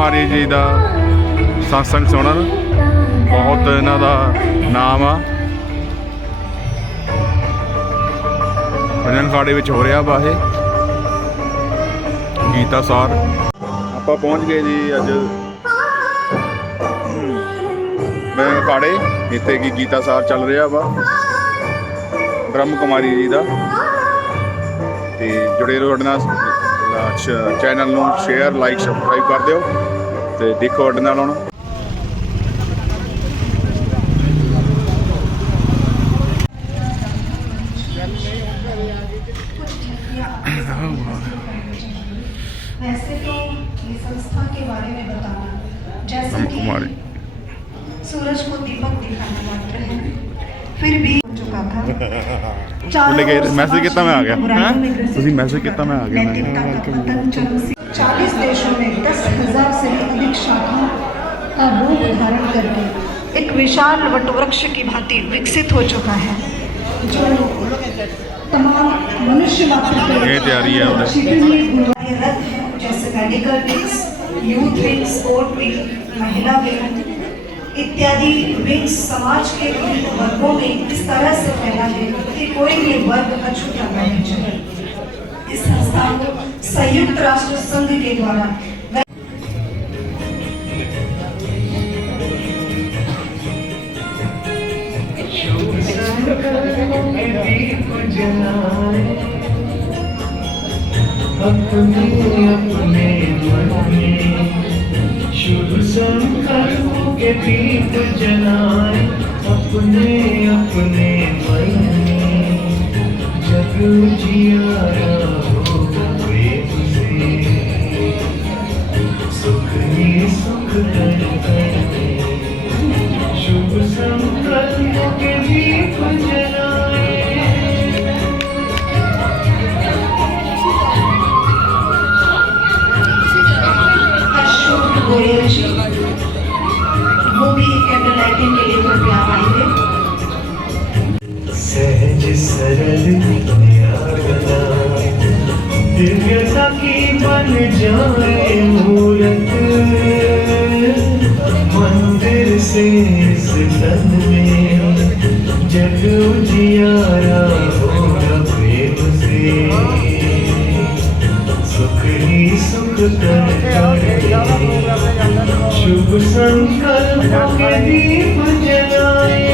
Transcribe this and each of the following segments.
कुमारी जी का सत्संग सुनन। बहुत इन्हां दा नाम आ। भजन खाड़े विच हो रहा वा ये गीता सार। आप पहुँच गए जी अज भजन खाड़े। इत्थे की गीता सार चल रहा वा ब्रह्म कुमारी जी का। तो जुड़े रहो साडे नाल, चैनल नूं शेयर लाइक सबसक्राइब कर दिओ ते देखो साडे नाल हुण। वैसे तो ये संस्था के बारे में बताना जैसे कि सूरज को दीपक दिखाना मात्र है, फिर भी हो चुका था। मैसेज कितना मैं आ गया, तुसी मैसेज कितना मैं आ गया। 40 देशों में 10,000 से अधिक शाखाओं का रूप धारण करके एक विशाल वटवृक्ष की भांति विकसित हो चुका है, जो तमाम मनुष्य मात्र तैयारी है रथ है, जैसे medical wings, youth wings, sport wing, महिला विंग इत्यादि विंग्स समाज के विभिन्न वर्गों में इस तरह से फैला है कि कोई भी वर्ग अछूता नहीं चले। इस संस्था को संयुक्त राष्ट्र संघ के द्वारा अपने अपने मन में शुभ संकल्पों के दीप जलाए। अपने अपने मन में जग उजियारा हो प्रेम से, सुख ही सुख करते शुभ संकल्पों के दीप जलाए। गोयल जी वो भी कैंडल लाइटिंग के लिए कृपया आएंगे। सहज सरल दिव्यता की बन जाए मूरत, मंदिर से इस तन में जग उजियारा होगा प्रेम से, सुख ही सुख कर शुभ संकल्पों के दीप जलाए।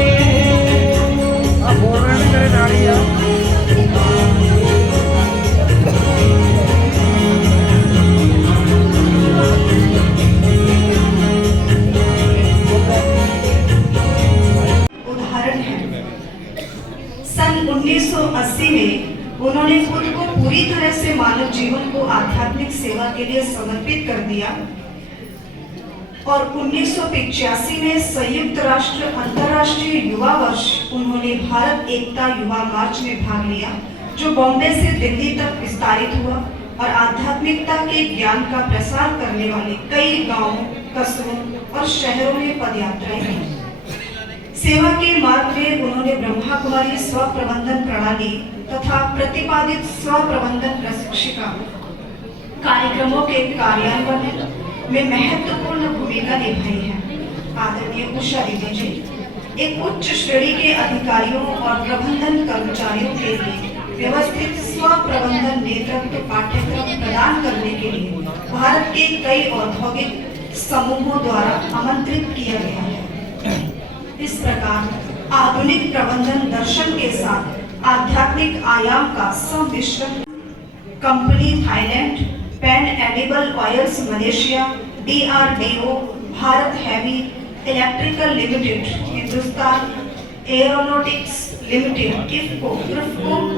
उदाहरण है, सन 1980 में उन्होंने खुद को पूरी तरह से मानव जीवन को आध्यात्मिक सेवा के लिए समर्पित कर दिया और 1985 में संयुक्त राष्ट्र अंतर्राष्ट्रीय युवा वर्ष उन्होंने भारत एकता युवा मार्च में भाग लिया, जो बॉम्बे से दिल्ली तक विस्तारित हुआ और आध्यात्मिकता के ज्ञान का प्रसार करने वाले कई गांवों, कस्बों और शहरों में पदयात्राएं की। सेवा के मार्ग में उन्होंने ब्रह्मा कुमारी स्व प्रबंधन प्रणाली तथा प्रतिपादित स्व प्रबंधन प्रशिक्षिका कार्यक्रमों के कार्यान्वयन में महत्वपूर्ण भूमिका निभाई है। आदरणीय उषा दीदी जी एक उच्च श्रेणी के अधिकारियों और प्रबंधन कर्मचारियों के लिए व्यवस्थित स्व प्रबंधन नेतृत्व पाठ्यक्रम प्रदान करने के लिए भारत के कई औद्योगिक समूहों द्वारा आमंत्रित किया गया है। इस प्रकार आधुनिक प्रबंधन दर्शन के साथ आध्यात्मिक आयाम का सम्मिश्रण company Thailand, Pan Edible Oils Malaysia, DRDO, Bharat heavy electrical limited, Hindustan aeronautics limited, IFFCO,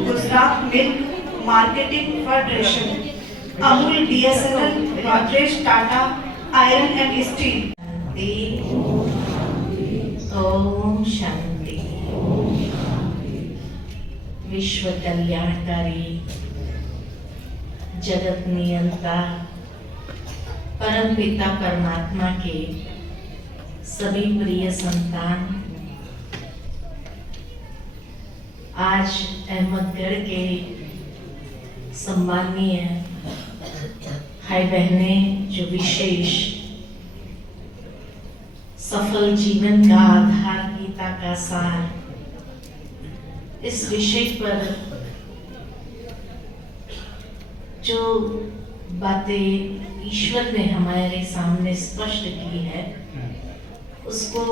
Gujarat milk marketing federation, Amul, BSNL, Godrej, Tata iron and steel. ओम शांति। विश्व कल्याणकारी, जगत नियंता, परम पिता परमात्मा के सभी प्रिय संतान, आज अहमदगढ़ के सम्माननीय भाई बहनें जो विशेष सफल जीवन का आधार, गीता का सार, इस विषय पर जो बातें ईश्वर ने हमारे सामने स्पष्ट की है, उसको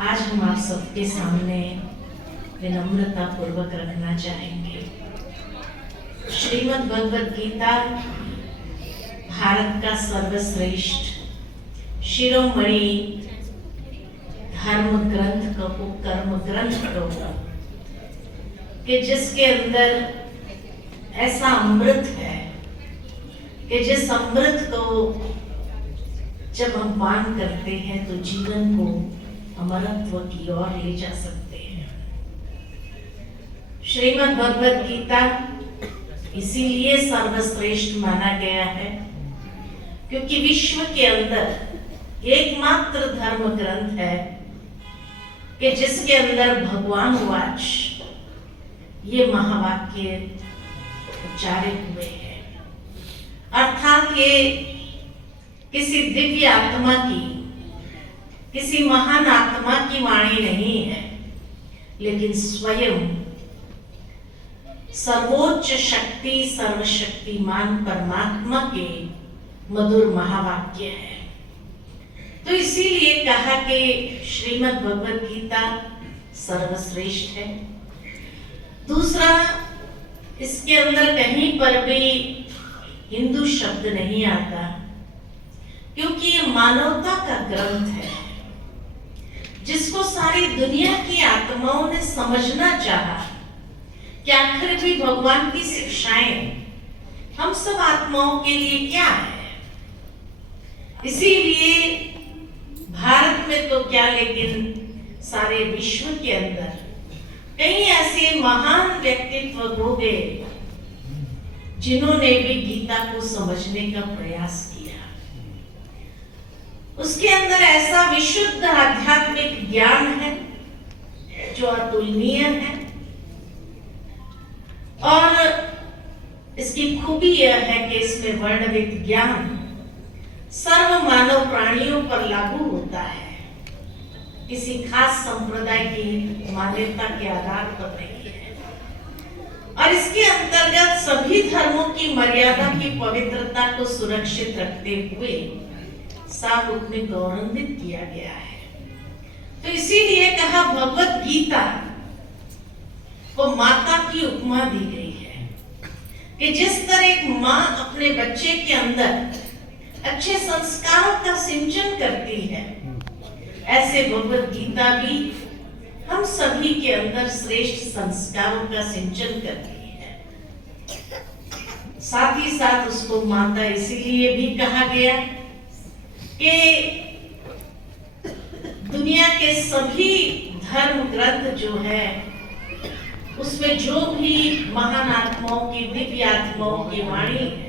आज हम आप सबके सामने विनम्रता पूर्वक रखना चाहेंगे। श्रीमद् भगवद गीता भारत का सर्वश्रेष्ठ शिरोमणि धर्म ग्रंथ कहो, कर्म ग्रंथ कहो, कि जिसके अंदर ऐसा अमृत है कि जिस अमृत को जब हम पान करते हैं तो जीवन को अमरत्व की ओर ले जा सकते हैं। श्रीमद् भगवद गीता इसीलिए सर्वश्रेष्ठ माना गया है क्योंकि विश्व के अंदर एकमात्र धर्म ग्रंथ है कि जिसके अंदर भगवान वाच ये महावाक्य उच्चारित हुए हैं। अर्थात ये किसी दिव्य आत्मा की, किसी महान आत्मा की वाणी नहीं है, लेकिन स्वयं सर्वोच्च शक्ति, सर्वशक्तिमान परमात्मा के मधुर महावाक्य है। तो इसीलिए कहा कि श्रीमद् भगवद गीता सर्वश्रेष्ठ है। दूसरा, इसके अंदर कहीं पर भी हिंदू शब्द नहीं आता क्योंकि ये मानवता का ग्रंथ है जिसको सारी दुनिया की आत्माओं ने समझना चाहा कि आखिर भी भगवान की शिक्षाएं हम सब आत्माओं के लिए क्या है। इसीलिए भारत में तो क्या, लेकिन सारे विश्व के अंदर कई ऐसे महान व्यक्तित्व हो गए जिन्होंने भी गीता को समझने का प्रयास किया। उसके अंदर ऐसा विशुद्ध आध्यात्मिक ज्ञान है जो अतुलनीय है, और इसकी खूबी यह है कि इसमें वर्णित ज्ञान सर्व मानव प्राणियों पर लागू होता है, किसी खास संप्रदाय की मान्यता के आधार पर नहीं है। और इसके अंतर्गत सभी धर्मों की मर्यादा की पवित्रता को सुरक्षित रखते हुए साफ रूप में गौरवान्वित किया गया है। तो इसीलिए कहा भगवत गीता को माता की उपमा दी गई है कि जिस तरह एक माँ अपने बच्चे के अंदर अच्छे संस्कारों का सिंचन करती है, ऐसे भगवत गीता भी हम सभी के अंदर श्रेष्ठ संस्कारों का सिंचन करती है। साथ ही साथ उसको माता इसीलिए भी कहा गया कि दुनिया के सभी धर्म ग्रंथ जो है उसमें जो भी महान आत्माओं की, दिव्य आत्माओं की वाणी है,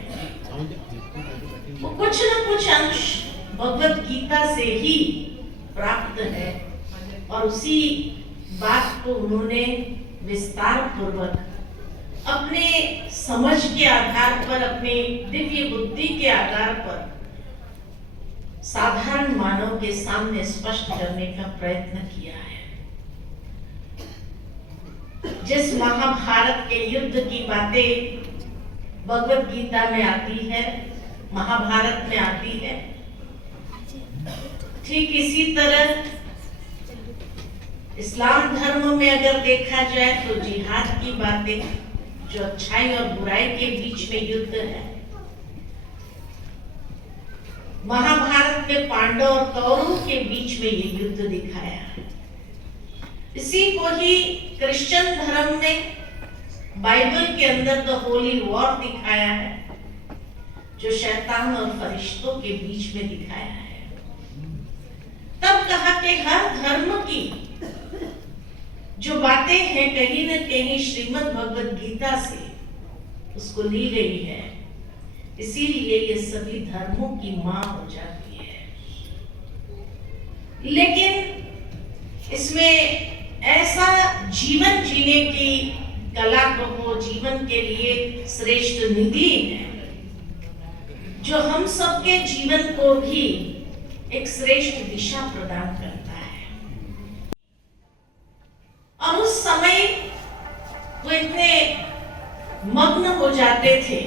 वो कुछ न कुछ अंश भगवत गीता से ही प्राप्त है। और उसी बात को उन्होंने विस्तार पूर्वक अपने समझ के आधार पर, अपने दिव्य बुद्धि के आधार पर साधारण मानव के सामने स्पष्ट करने का प्रयत्न किया है। जिस महाभारत के युद्ध की बातें भगवत गीता में आती है, महाभारत में आती है, ठीक इसी तरह इस्लाम धर्म में अगर देखा जाए तो जिहाद की बातें, जो अच्छाई और बुराई के बीच में युद्ध है। महाभारत में पांडव और कौरवों के बीच में ये युद्ध दिखाया है। इसी को ही क्रिश्चियन धर्म में बाइबल के अंदर द होली वॉर दिखाया है, जो शैतान और फरिश्तों के बीच में दिखाया है। तब कहा कि हर धर्म की जो बातें हैं कहीं न कहीं श्रीमद् भगवद गीता से उसको ली गई है, इसीलिए ये सभी धर्मों की मां हो जाती है। लेकिन इसमें ऐसा जीवन जीने की कला को, जीवन के लिए श्रेष्ठ निधि है, जो हम सबके जीवन को भी एक श्रेष्ठ दिशा प्रदान करता है। और उस समय वो इतने मग्न हो जाते थे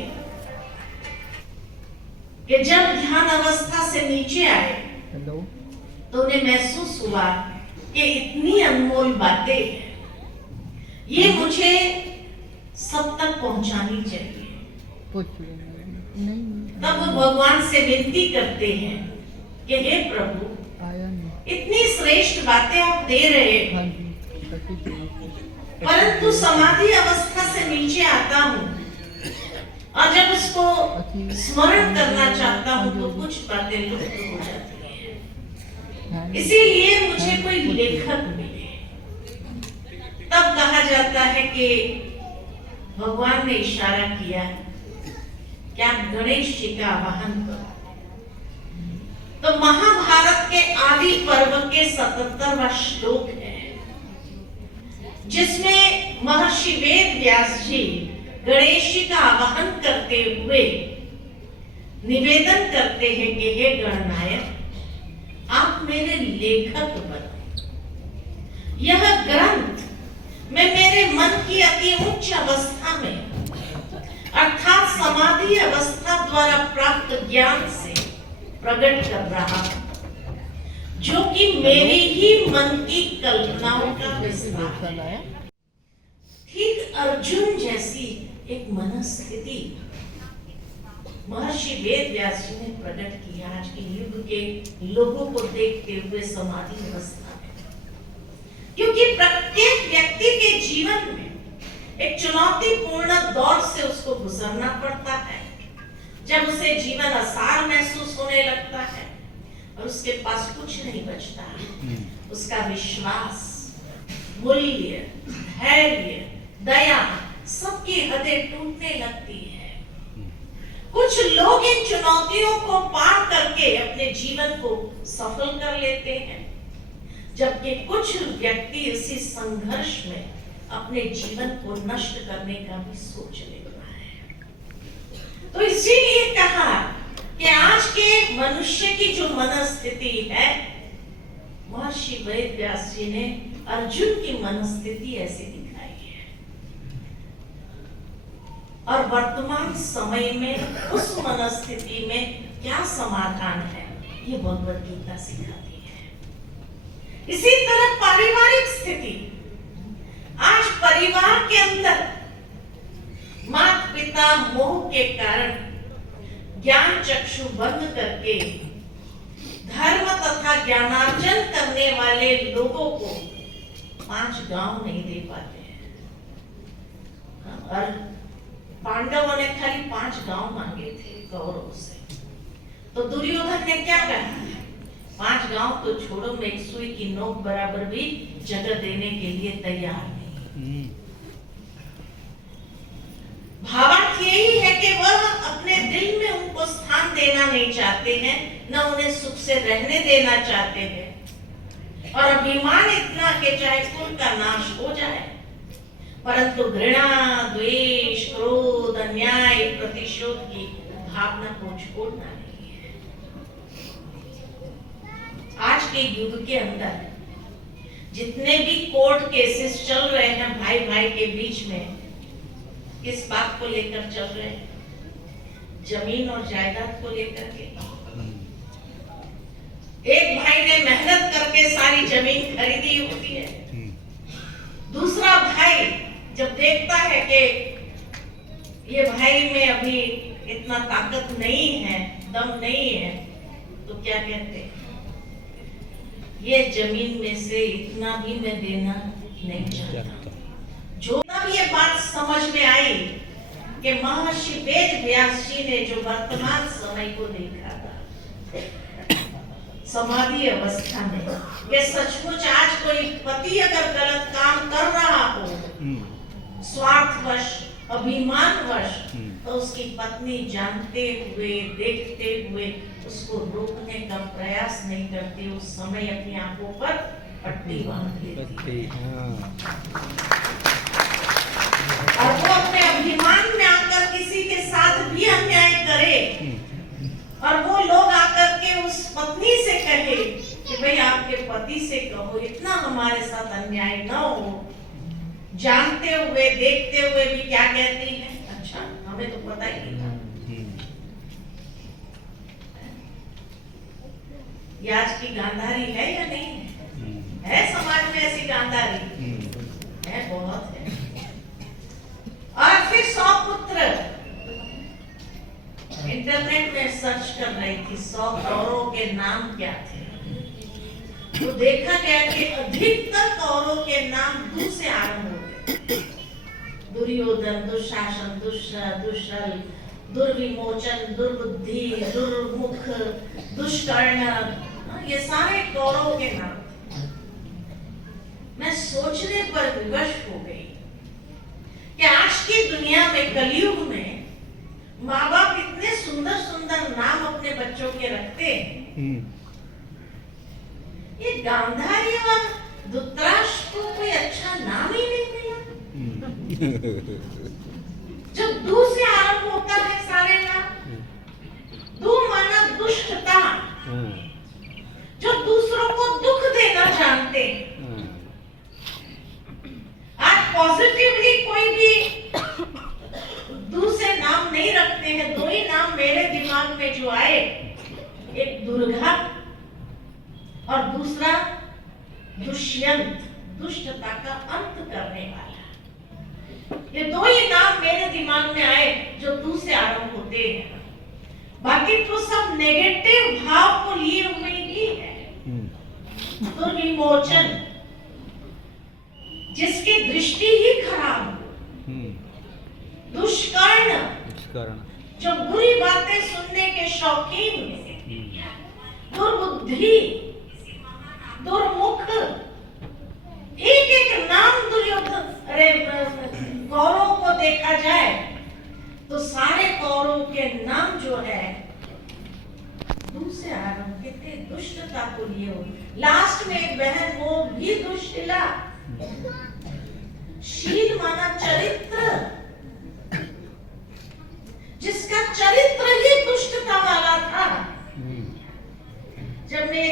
कि जब ध्यान अवस्था से नीचे आए तो उन्हें महसूस हुआ कि इतनी अनमोल बातें ये मुझे सब तक पहुंचानी चाहिए। तब वो भगवान से विनती करते हैं कि हे प्रभु, इतनी श्रेष्ठ बातें आप दे रहे हैं, परंतु समाधि अवस्था से नीचे आता हूँ और जब उसको स्मरण करना चाहता हूँ तो कुछ बातें लुप्त हो जाती हैं। इसीलिए मुझे कोई लेखक मिले। तब कहा जाता है कि भगवान ने इशारा किया कि आप गणेश जी का आवाहन करो। तो महाभारत के आदि पर्व के 77वां श्लोक है, जिसमें महर्षि वेद व्यास जी गणेश जी का आवाहन करते हुए निवेदन करते हैं कि हे गणनायक, आप मेरे लेखक बनो। यह ग्रंथ मैं मेरे मन की अति उच्च अवस्था में अर्थात समाधि अवस्था द्वारा प्राप्त ज्ञान से प्रकट कर रहा हूं, जो कि मेरी ही मन की कल्पनाओं का विस्तार है। ठीक अर्जुन जैसी एक मनस्थिति महर्षि वेद व्यास जी ने प्रकट किया आज के युग के लोगों को देखते हुए समाधि अवस्था में। क्योंकि प्रत्येक व्यक्ति के जीवन में एक चुनौतीपूर्ण दौर से उसको गुजरना पड़ता है, जब उसे जीवन आसान महसूस होने लगता है और उसके पास कुछ नहीं बचता है। उसका विश्वास, मूल्य, धैर्य, दया, सबकी हदें टूटने लगती है। कुछ लोग इन चुनौतियों को पार करके अपने जीवन को सफल कर लेते हैं, जबकि कुछ व्यक्ति इसी संघर्ष में अपने जीवन को नष्ट करने का भी सोच लेता है। तो इसीलिए कहा कि आज के मनुष्य की जो मनस्थिति है, महर्षि वेद व्यास जी ने अर्जुन की मनस्थिति ऐसी दिखाई है। और वर्तमान समय में उस मनस्थिति में क्या समाधान है, ये भगवद गीता सिखाती है। इसी तरह पारिवारिक स्थिति, आज परिवार के अंदर माता पिता मोह के कारण ज्ञान चक्षु बंद करके धर्म तथा ज्ञानार्जन करने वाले लोगों को 5 गांव नहीं दे पाते हैं। और पांडवों ने खाली 5 गांव मांगे थे कौरवों से, तो दुर्योधन ने क्या कहा, 5 गांव तो छोड़ो, मैं एक सुई की नोक बराबर भी जगह देने के लिए तैयार नहीं। भावार्थ यही है कि वह अपने दिल में उनको स्थान देना नहीं चाहते हैं, न उन्हें सुख से रहने देना चाहते हैं, और अभिमान इतना कि चाहे कुल का नाश हो जाए, परंतु घृणा, द्वेष, क्रोध, अन्याय, प्रतिशोध की भावना को छोड़ना नहीं है। आज के युग के अंदर जितने भी कोर्ट केसेस चल रहे हैं भाई भाई के बीच में, किस बात को लेकर चल रहे हैं? जमीन और जायदाद को लेकर के। एक भाई ने मेहनत करके सारी जमीन खरीदी होती है, दूसरा भाई जब देखता है कि ये भाई में अभी इतना ताकत नहीं है, दम नहीं है, तो क्या कहते हैं, ये जमीन में से इतना भी मैं देना नहीं चाहता। जो तब ये बात समझ में आई कि महर्षि वेद व्यास जी ने जो वर्तमान समय को देखा था समाधि अवस्था में, कि सचमुच आज कोई पति अगर गलत काम कर रहा हो स्वार्थवश, अभिमानवश, तो उसकी पत्नी जानते हुए, देखते हुए उसको रोकने का प्रयास नहीं करती, उस समय अपनी आंखों पर पट्टी बांध लेती है। और वो अपने अभिमान में आकर किसी के साथ भी अन्याय करे, और वो लोग आकर के के उस पत्नी से कहे कि भाई आपके पति से कहो इतना हमारे साथ अन्याय न हो, जानते हुए देखते हुए भी क्या कहती है, अच्छा हमें तो पता ही नहीं था। ये आज की गांधारी है या नहीं है समाज में ऐसी गांधारी है, बहुत है। और फिर 100 पुत्र, इंटरनेट में सर्च कर रही थी 100 कौरवों के नाम क्या थे, तो देखा गया कि अधिकतर कौरवों के नाम दु से आरंभ होते, दुर्योधन, दुशासन, दुष्यल, दुर्विमोचन, दुर्बुद्धि, दुर्मुख, दुष्कर्ण, ये सारे कौरवों के नाम। मैं सोचने पर विवश हो गई कि आज की दुनिया में, कलयुग में, माँ बाप इतने सुंदर सुंदर नाम अपने बच्चों के रखते हैं। ये गांधारी और धृतराष्ट्र को कोई अच्छा नाम ही नहीं मिला। जब दू से आरंभ होता है सारे नाम, दू माना दुष्टता, जो दूसरों को दुख देना जानते हैं। आज पॉजिटिवली कोई भी दू से नाम नहीं रखते हैं। 2 ही नाम मेरे दिमाग में जो आए, एक दुर्गा और दूसरा दुष्यंत, दुष्टता का अंत करने वाला। ये 2 ही नाम मेरे दिमाग में आए जो दू से आरंभ होते हैं। बाकी तो सब नेगेटिव भाव को लिए हुए ही है। दुर्विमोचन, जिसकी दृष्टि ही खराब हो। दुष्कर्ण, जो बुरी बातें सुनने के शौकीन है। दुर्बुद्धि, दुर्मुख, एक एक नाम दुर्योधन, अरे कौरवों को देखा जाए तो सारे कौरवों के नाम जो है दूसरे आरंभ के थे, दुष्टता को लिए हो। लास्ट में एक बहन, वो भी दुष्टिला। शील माना चरित्र, जिसका चरित्र ही दुष्टता वाला था। जब मैं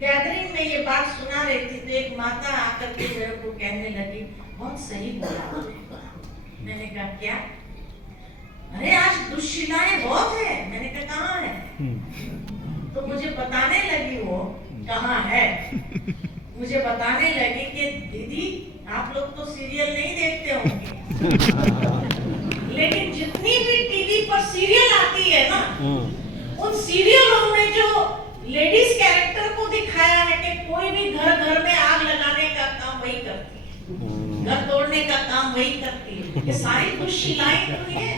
गैदरिंग में ये बात सुना रही थी तो एक माता आकर के मेरे को कहने लगी, बहुत सही बोला। मैंने कहा क्या? अरे आज दुष्शिलाएं बहुत है। मैंने कहा कहाँ है? तो मुझे बताने लगी वो कहाँ है। मुझे बताने लगी कि दीदी आप लोग तो सीरियल नहीं देखते होंगे, लेकिन जितनी भी टीवी पर सीरियल आती है ना, उन सीरियलों में जो लेडीज कैरेक्टर को दिखाया है कि कोई भी घर घर में आग लगाने का काम वही करती है, घर तोड़ने का काम वही करती है। ये सारी दुष्शिलाएं तो है।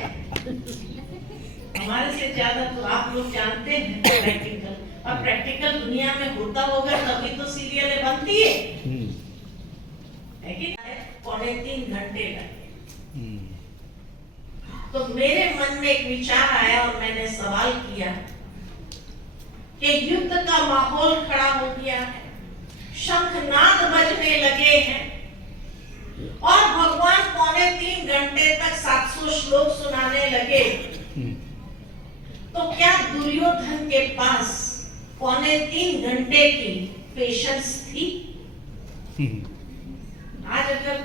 हमारे से ज्यादा तो आप लोग जानते हैं प्रैक्टिकल, और प्रैक्टिकल दुनिया में होता होगा तभी तो सीरियलें बनती है। लेकिन 2.5 घंटे लगे। तो मेरे मन में एक विचार आया और मैंने सवाल किया कि युद्ध का माहौल खड़ा हो गया है, शंखनाद बजने लगे हैं और भगवान 2.5 घंटे तक 700 श्लोक सुनाने लगे। तो क्या दुर्योधन के पास 2.5 घंटे की पेशेंस थी? आज अगर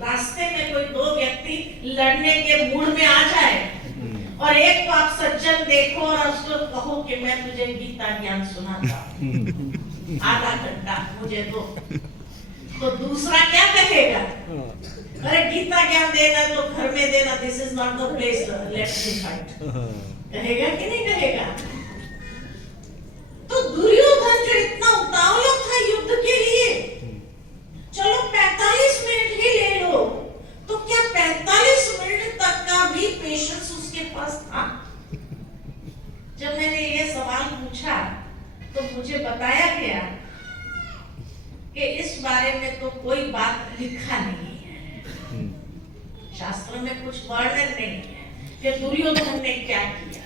रास्ते में कोई 2 व्यक्ति लड़ने के मूड में आ जाए और एक को आप सज्जन देखो और उसको कहो कि मैं तुझे गीता ज्ञान सुनाता हूं, आधा घंटा मुझे दो, तो दूसरा क्या कहेगा? अरे गीता ज्ञान देना तो घर में देना, this is not the place, let's fight. कहेगा कि नहीं कहेगा? तो दुर्योधन जो इतना उतावला था युद्ध के लिए, चलो 45 मिनट ही ले लो, तो क्या 45 मिनट तक का भी पेशेंस उसके पास था? जब मैंने ये सवाल पूछा तो मुझे बताया गया कि इस बारे में तो कोई बात लिखा नहीं है, शास्त्र में कुछ वर्णन नहीं है कि दुर्योधन ने क्या किया।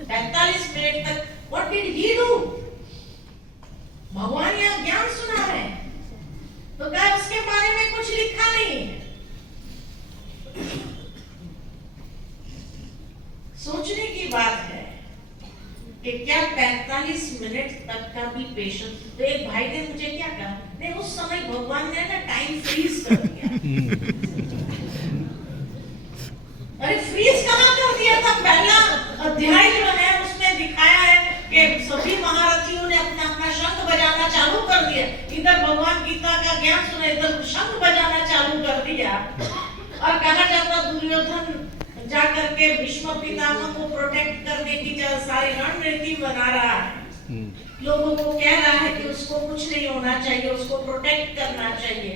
45 मिनट तक व्हाट डिड ही डू? भगवान यहाँ ज्ञान सुना रहे हैं तो क्या उसके बारे में कुछ लिखा नहीं है? सोचने की बात है। मिनट तक का भी पेशेंस। तो एक भाई ने मुझे क्या कहा, नहीं उस समय भगवान ने ना टाइम फ्रीज कर दिया। अरे फ्रीज कहाँ कर दिया था? पहला अध्याय जो है उसमें दिखाया है कि सभी महारथियों ने अपना अपना शंख बजाना चालू कर दिया। इधर भगवान गीता का ज्ञान सुने, इधर शंख बजाना चालू कर दिया। और कहा जाता दुर्योधन जाकर के भीष्म पितामह को प्रोटेक्ट करने की सारी रणनीति बना रहा है, लोगों को कह रहा है कि उसको कुछ नहीं होना चाहिए, उसको प्रोटेक्ट करना चाहिए।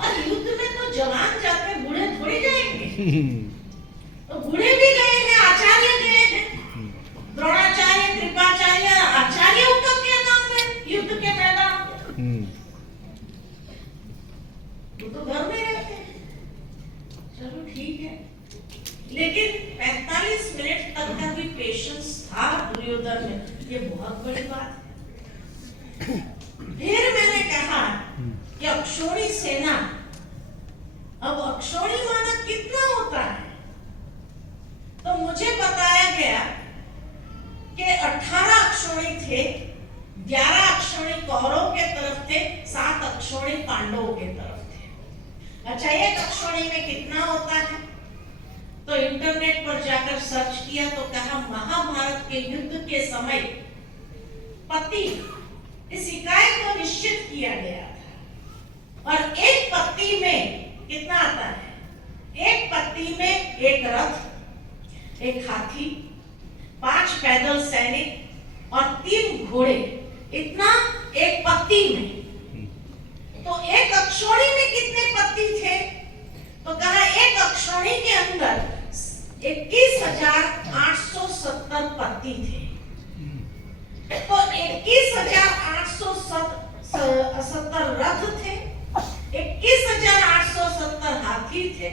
और युद्ध में तो जवान जाते, बूढ़े थोड़ी जाएंगे। तो बूढ़े भी गए हैं, आचार्य गए हैं, द्रोणाचार्य, कृपाचार्य, आचार्यों का क्या काम है युद्ध के मैदान में? वो तो घर में रहते हैं। चलो ठीक है, लेकिन 45 मिनट तक का भी पेशेंस था दुर्योधन में, ये बहुत बड़ी बात है। फिर मैंने कहा कि अक्षौणी सेना, अब अक्षौणी माना कितना होता है? तो मुझे बताया गया कि 18 अक्षौणी थे, 11 अक्षौणी कौरव के तरफ थे, 7 अक्षौणी पांडवों के तरफ थे। अच्छा, एक अक्षौणी में कितना होता है? तो इंटरनेट पर जाकर सर्च किया तो कहा महाभारत के युद्ध के समय पत्ती, इस इकाई को निश्चित किया गया था। और एक पत्ती में कितना आता है? एक पत्ती में एक रथ, एक हाथी, 5 पैदल सैनिक और 3 घोड़े, इतना एक पत्ती में। तो एक अक्षौणी में कितने पत्ती थे? तो कहा एक अक्षौणी के अंदर 21,870 पत्ती थे। तो 21,870 रथ थे, 21,870 हाथी थे,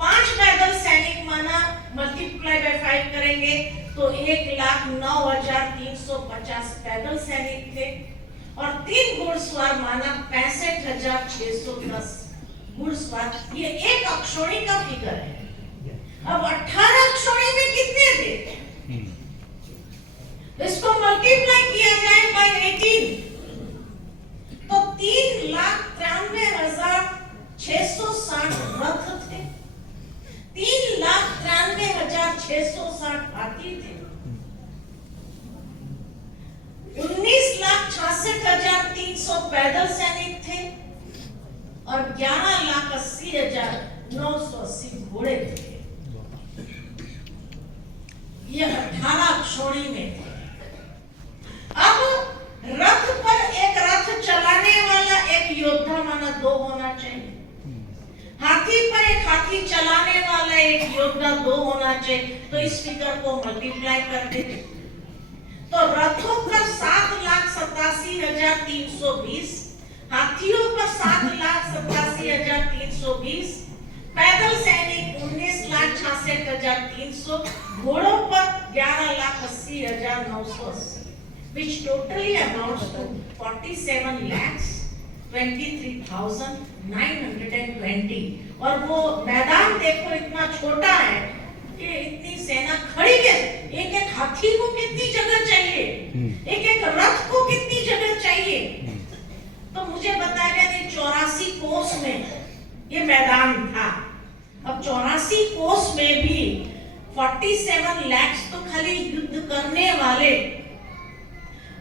5 पैदल सैनिक माना, मल्टीप्लाई बाय 5 करेंगे तो 1,09,350 पैदल सैनिक थे। और 3 घुड़सवार माना 65,610 घुड़सवार। ये एक अक्षौणी का फिगर है। अब 18 अक्षौणी में कितने थे? इसको मल्टीप्लाई किया जाए बाय 18 तो 3,93,660 रथ थे, 3,93,660 हाथी थे, 19,66,300 पैदल सैनिक थे और 11,80,980 घोड़े थे। ये 18 अक्षौणी में थे। अब रथ पर एक रथ चलाने वाला एक योद्धा माना 2 होना चाहिए, हाथी पर एक हाथी चलाने वाला एक योद्धा 2 होना चाहिए। तो इस फिगर को मल्टीप्लाई कर देते तो रथों पर 7,87,320, हाथियों पर 7,87,320, पैदल सैनिक 19,66,300, घोड़ों पर 11,80,980, which totally amounts to 47,23,920। और वो मैदान देखो इतना छोटा है कि इतनी सेना खड़ी है। एक एक हाथी को कितनी जगह चाहिए, एक एक रथ को कितनी जगह चाहिए? तो मुझे बताया गया कि 84 कोस में ये मैदान था। अब 84 कोस में भी 47 लाख तो खाली युद्ध करने वाले,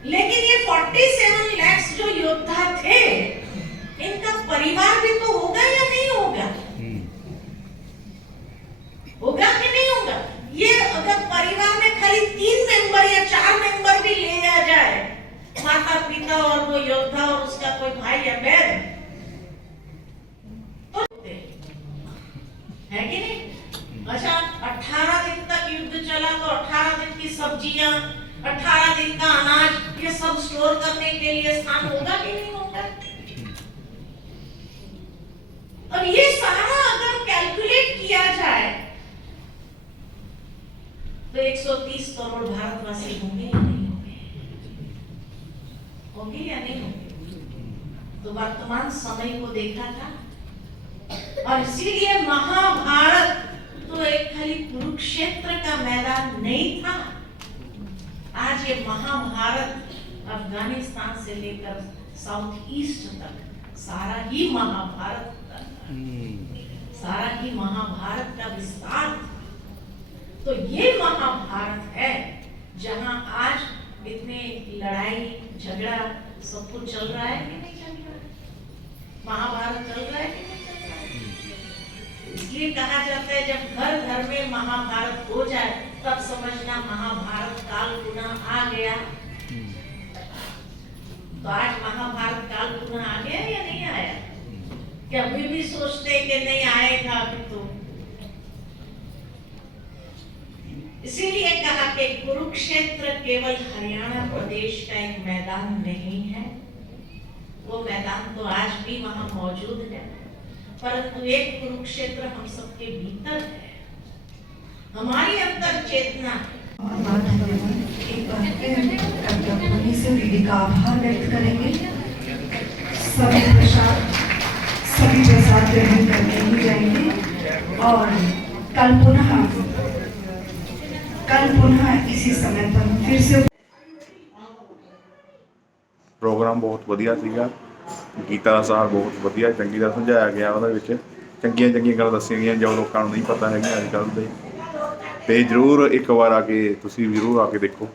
लेकिन ये 47 लाख जो योद्धा थे, इनका परिवार भी तो होगा या नहीं होगा? होगा कि नहीं होगा? ये अगर परिवार में खाली 3 मेंबर या 4 मेंबर भी ले जाए, माता पिता और वो योद्धा और उसका कोई भाई या बहन, तो है कि नहीं? अच्छा, 18 दिन तक युद्ध चला तो 18 दिन की सब्जियां, 18 दिन का अनाज, ये सब स्टोर करने के लिए स्थान होगा कि नहीं होगा? अब ये सारा अगर कैलकुलेट किया जाए तो 130 करोड़ भारतवासी होंगे या नहीं होंगे? होंगे या नहीं होंगे? तो वर्तमान समय को देखा था और इसीलिए महाभारत तो एक खाली कुरुक्षेत्र का मैदान नहीं था। आज आज ये महाभारत अफगानिस्तान से लेकर साउथ ईस्ट तक सारा ही महाभारत सारा ही महाभारत का विस्तार। तो ये महाभारत है जहां आज इतने लड़ाई झगड़ा सब कुछ चल रहा है कि नहीं चल रहा है? महाभारत चल रहा है कि नहीं चल रहा है? इसलिए कहा जाता है जब घर घर में महाभारत हो जाए तब समझना महाभारत काल पुनः आ गया। तो आज महाभारत काल पुनः आ गया या नहीं आया? क्या अभी भी सोचते हैं कि नहीं आएगा अभी तो? इसीलिए कहा कि कुरुक्षेत्र केवल हरियाणा प्रदेश का एक मैदान नहीं है, वो मैदान तो आज भी वहां मौजूद है, परंतु एक कुरुक्षेत्र हम सबके भीतर है, हमारी अंतर चेतना है। एक बार फिर डॉक्टर पुनी से दीदी का आभार व्यक्त करेंगे। सभी प्रसाद ग्रहण करके ही जाएंगे और कल पुनः इसी समय पर फिर से ਪ੍ਰੋਗਰਾਮ ਬਹੁਤ ਵਧੀਆ ਸੀਗਾ। ਗੀਤਾ ਦਾ ਸਾਰ ਬਹੁਤ ਵਧੀਆ ਚੰਗੀ ਤਰ੍ਹਾਂ ਸਮਝਾਇਆ ਗਿਆ, ਉਹਦੇ ਵਿੱਚ ਚੰਗੀਆਂ ਗੱਲਾਂ ਦੱਸੀਆਂ ਗਈਆਂ ਜੋ ਲੋਕਾਂ ਨੂੰ ਨਹੀਂ ਪਤਾ ਹੈਗੀਆਂ ਅੱਜ ਕੱਲ੍ਹ ਦੇ। ਤੇ ਜ਼ਰੂਰ ਇੱਕ ਵਾਰ ਆ ਕੇ ਤੁਸੀਂ ਜ਼ਰੂਰ ਆ ਕੇ ਦੇਖੋ।